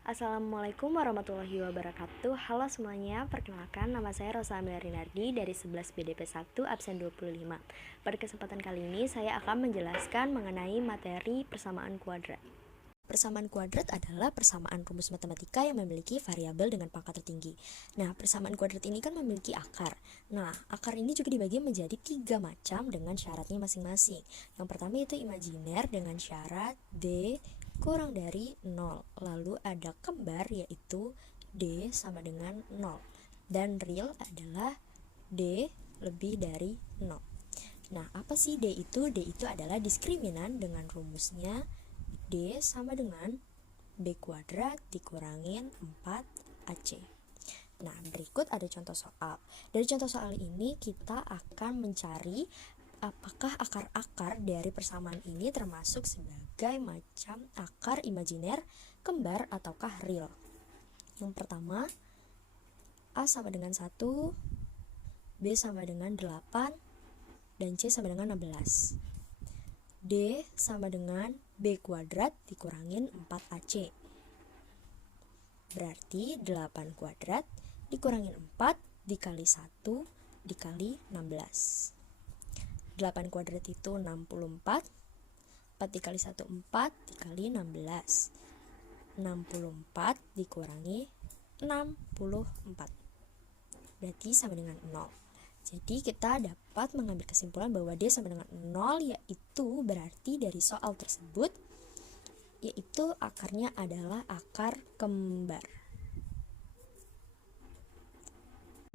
Assalamualaikum warahmatullahi wabarakatuh. Halo semuanya, perkenalkan nama saya Rosa Amelia Rinardi dari 11 BDP 1 absen 25. Pada kesempatan kali ini saya akan menjelaskan mengenai materi persamaan kuadrat. Persamaan kuadrat adalah persamaan rumus matematika yang memiliki variabel dengan pangkat tertinggi. Nah, persamaan kuadrat ini kan memiliki akar. Nah, akar ini juga dibagi menjadi 3 macam dengan syaratnya masing-masing. Yang pertama itu imajiner dengan syarat D kurang dari 0. Lalu ada kembar yaitu D sama dengan 0. Dan real adalah D lebih dari 0. Nah, apa sih D itu? D itu adalah diskriminan dengan rumusnya D sama dengan B kuadrat dikurangin 4AC. Nah, berikut ada contoh soal. Dari contoh soal ini kita akan mencari apakah akar-akar dari persamaan ini termasuk sebagai macam akar imajiner, kembar, ataukah real. Yang pertama, A sama dengan 1, B sama dengan 8, dan C sama dengan 16. D sama dengan B kuadrat dikurangin 4AC. Berarti 8 kuadrat dikurangin 4 dikali 1 dikali 16. 8 kuadrat itu 64. 4 dikali 1 4 dikali 16. 64 dikurangi 64. Berarti sama dengan 0. Jadi kita dapat mengambil kesimpulan bahwa D sama dengan 0, yaitu berarti dari soal tersebut yaitu akarnya adalah akar kembar.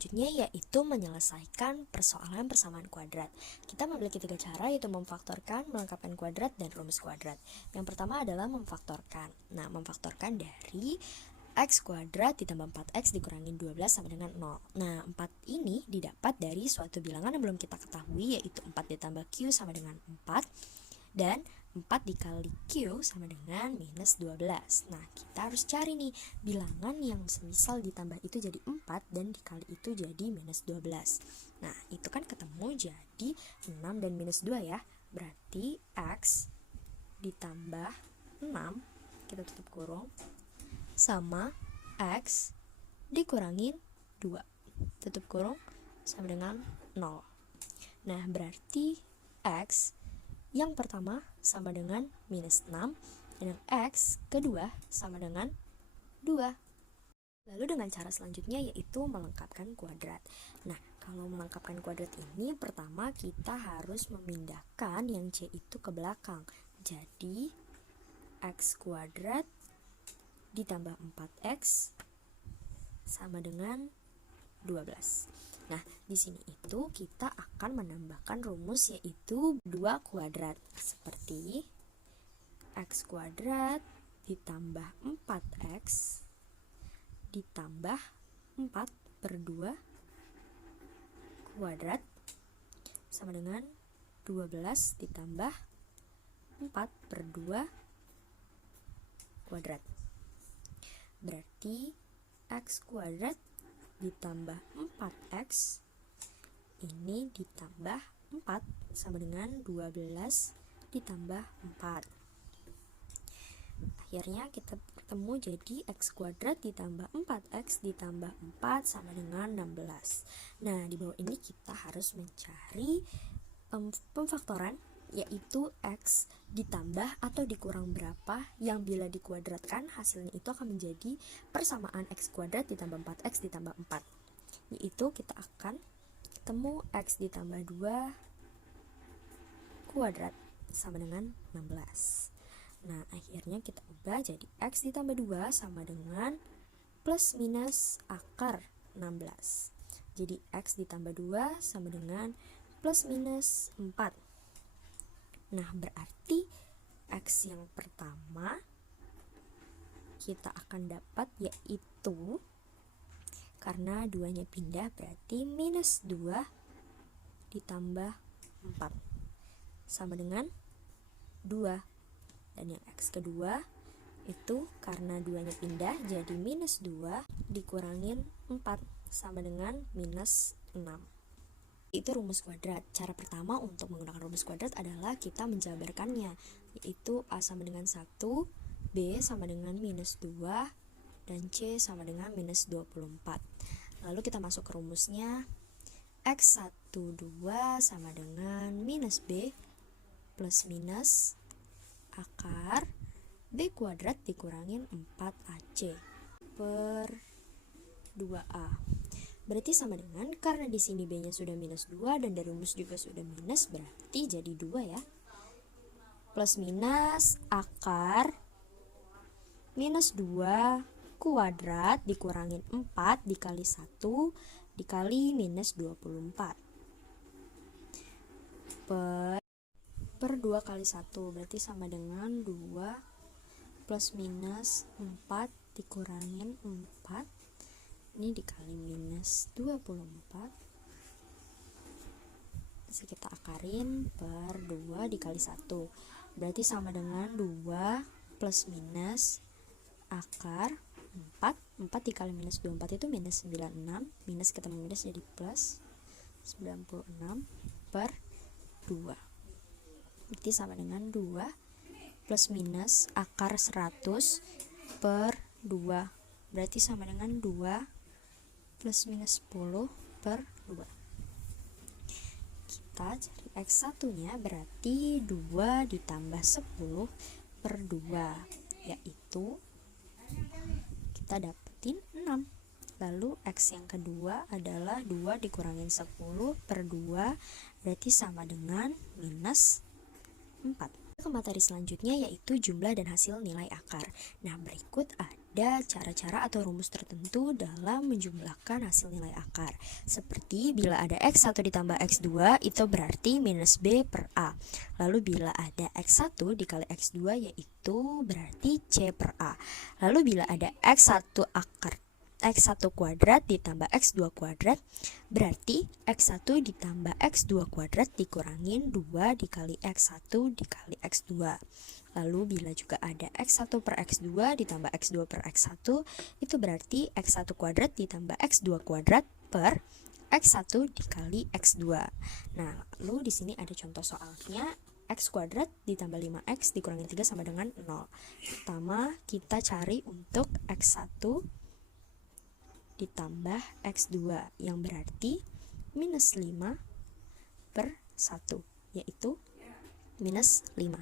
Selanjutnya yaitu menyelesaikan persoalan persamaan kuadrat. Kita memiliki 3 cara, yaitu memfaktorkan, melengkapkan kuadrat, dan rumus kuadrat. Yang pertama adalah memfaktorkan. Nah, memfaktorkan dari X kuadrat ditambah 4X dikurangin 12 sama dengan 0. Nah, 4 ini didapat dari suatu bilangan yang belum kita ketahui, yaitu 4 ditambah Q sama dengan 4, dan 4 dikali Q sama dengan minus 12. Nah, kita harus cari nih bilangan yang semisal ditambah itu jadi 4 dan dikali itu jadi minus 12. Nah, itu kan ketemu jadi 6 dan minus 2 ya. Berarti X ditambah 6, kita tutup kurung, sama X dikurangin 2, tutup kurung, sama dengan 0. Nah, berarti X yang pertama sama dengan minus 6, dan yang X kedua sama dengan 2. Lalu dengan cara selanjutnya yaitu melengkapkan kuadrat. Nah, kalau melengkapkan kuadrat ini pertama kita harus memindahkan yang C itu ke belakang. Jadi X kuadrat ditambah 4X sama dengan 12. Nah, di sini itu kita akan menambahkan rumus yaitu 2 kuadrat, seperti X kuadrat ditambah 4X ditambah 4 per 2 kuadrat sama dengan 12 ditambah 4 per 2 kuadrat. Berarti X kuadrat ditambah 4X ini ditambah 4 sama dengan 12 ditambah 4. Akhirnya kita bertemu jadi X kuadrat ditambah 4X ditambah 4 sama dengan 16. Nah, di bawah ini kita harus mencari pemfaktoran, yaitu X ditambah atau dikurang berapa yang bila dikuadratkan hasilnya itu akan menjadi persamaan X kuadrat ditambah 4X ditambah 4, yaitu kita akan ketemu X ditambah 2 kuadrat sama dengan 16. Nah, akhirnya kita ubah jadi X ditambah 2 sama dengan plus minus akar 16. Jadi X ditambah 2 sama dengan plus minus 4. Nah, berarti X yang pertama kita akan dapat yaitu, karena 2-nya pindah, berarti minus 2 ditambah 4 sama dengan 2. Dan yang X kedua itu karena 2-nya pindah jadi minus 2 dikurangin 4 sama dengan minus 6. Itu rumus kuadrat. Cara pertama untuk menggunakan rumus kuadrat adalah kita menjabarkannya, yaitu A sama dengan 1, B sama dengan minus 2, dan C sama dengan minus 24. Lalu kita masuk ke rumusnya. X12 sama dengan minus B plus minus akar B kuadrat dikurangin 4AC per 2A. Berarti sama dengan, karena di sini B-nya sudah minus 2 dan dari rumus juga sudah minus, berarti jadi 2 ya. Plus minus akar minus 2 kuadrat dikurangin 4 dikali 1 dikali minus 24 per 2 kali 1, berarti sama dengan 2 plus minus 4 dikurangin 4, ini dikali minus 24, bisa kita akarin per 2 dikali 1, berarti sama dengan 2 plus minus akar 4 dikali minus 24 itu minus 96, minus ketemu minus jadi plus 96 per 2, berarti sama dengan 2 plus minus akar 100 per 2, berarti sama dengan 2 plus minus 10 per 2. Kita cari X1 nya, berarti 2 ditambah 10 per 2, yaitu kita dapetin 6. Lalu X yang kedua adalah 2 dikurangin 10 per 2, berarti sama dengan minus 4. Ke materi selanjutnya yaitu jumlah dan hasil nilai akar. Nah, berikut ada cara-cara atau rumus tertentu dalam menjumlahkan hasil nilai akar. Seperti bila ada X1 ditambah X2 itu berarti minus B per A. Lalu bila ada X1 dikali X2 yaitu berarti C per A. Lalu bila ada X1 kuadrat ditambah X2 kuadrat berarti X1 ditambah X2 kuadrat dikurangin 2 dikali X1 dikali X2. Lalu bila juga ada X1 per X2 ditambah X2 per X1 itu berarti X1 kuadrat ditambah X2 kuadrat per X1 dikali X2. Nah, lalu di sini ada contoh soalnya. X kuadrat ditambah 5X dikurangin 3 sama dengan 0. Pertama kita cari untuk X1 ditambah X2 yang berarti minus 5 per 1 yaitu minus 5.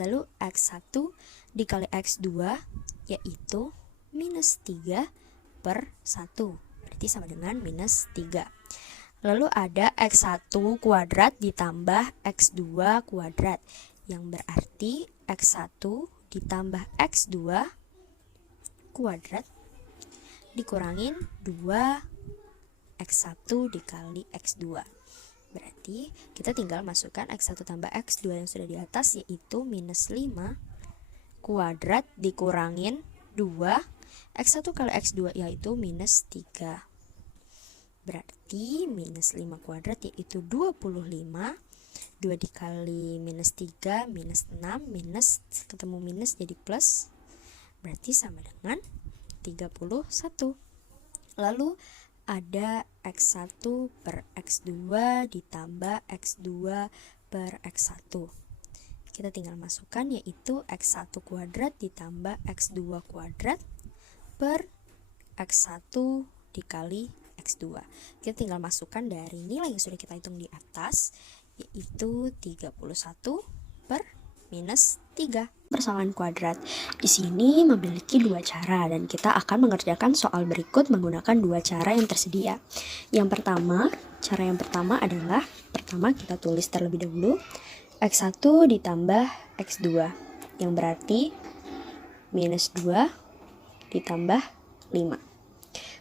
Lalu X1 dikali X2 yaitu minus 3 per 1 berarti sama dengan minus 3. Lalu ada X1 kuadrat ditambah X2 kuadrat yang berarti X1 ditambah X2 kuadrat dikurangin 2 X1 dikali X2. Berarti kita tinggal masukkan X1 tambah X2 yang sudah di atas yaitu minus 5 kuadrat dikurangin 2 X1 kali X2 yaitu minus 3. Berarti minus 5 kuadrat yaitu 25, 2 dikali minus 3 minus 6, minus ketemu minus jadi plus, berarti sama dengan 31. Lalu ada X1 per X2 ditambah X2 per X1. Kita tinggal masukkan yaitu X1 kuadrat ditambah X2 kuadrat per X1 dikali X2. Kita tinggal masukkan dari nilai yang sudah kita hitung di atas yaitu 31 per minus 3. Persamaan kuadrat di sini memiliki dua cara dan kita akan mengerjakan soal berikut menggunakan dua cara yang tersedia. Cara yang pertama adalah kita tulis terlebih dahulu X1 ditambah X2 yang berarti minus 2 ditambah 5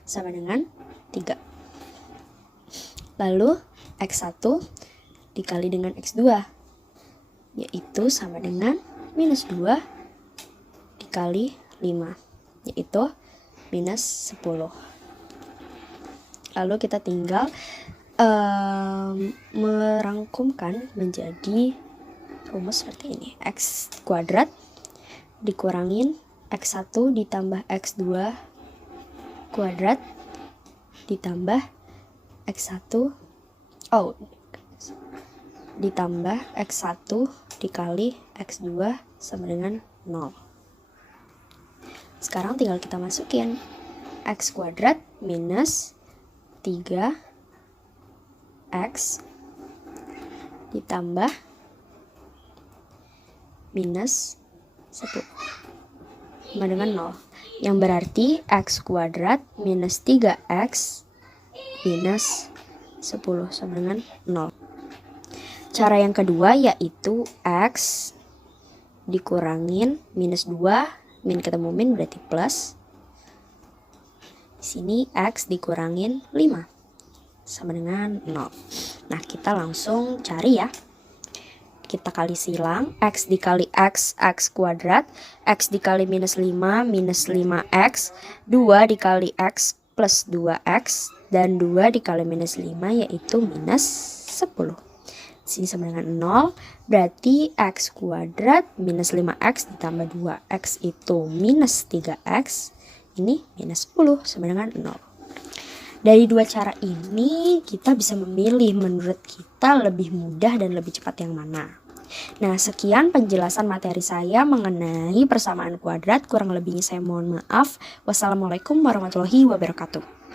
sama dengan 3. Lalu X1 dikali dengan X2 yaitu sama dengan minus 2 dikali 5 yaitu minus 10. Lalu kita tinggal merangkumkan menjadi rumus seperti ini. X kuadrat dikurangin X1 ditambah X2 kuadrat ditambah X1 ditambah X1 dikali X2 sama dengan 0. Sekarang tinggal kita masukin X kuadrat minus 3X ditambah minus 10 sama dengan 0, yang berarti X kuadrat minus 3X minus 10 sama dengan 0. Cara yang kedua yaitu X dikurangin minus 2, min ketemu min berarti plus. Di sini X dikurangin 5 sama dengan 0. Nah, kita langsung cari ya. Kita kali silang, X dikali X, X kuadrat, X dikali minus 5, minus 5X, 2 dikali X plus 2X, dan 2 dikali minus 5 yaitu minus 10. Sini sama dengan 0, berarti X kuadrat minus 5X ditambah 2X itu minus 3X, ini minus 10 sama dengan 0. Dari dua cara ini kita bisa memilih menurut kita lebih mudah dan lebih cepat yang mana. Nah, sekian penjelasan materi saya mengenai persamaan kuadrat. Kurang lebihnya saya mohon maaf. Wassalamualaikum warahmatullahi wabarakatuh.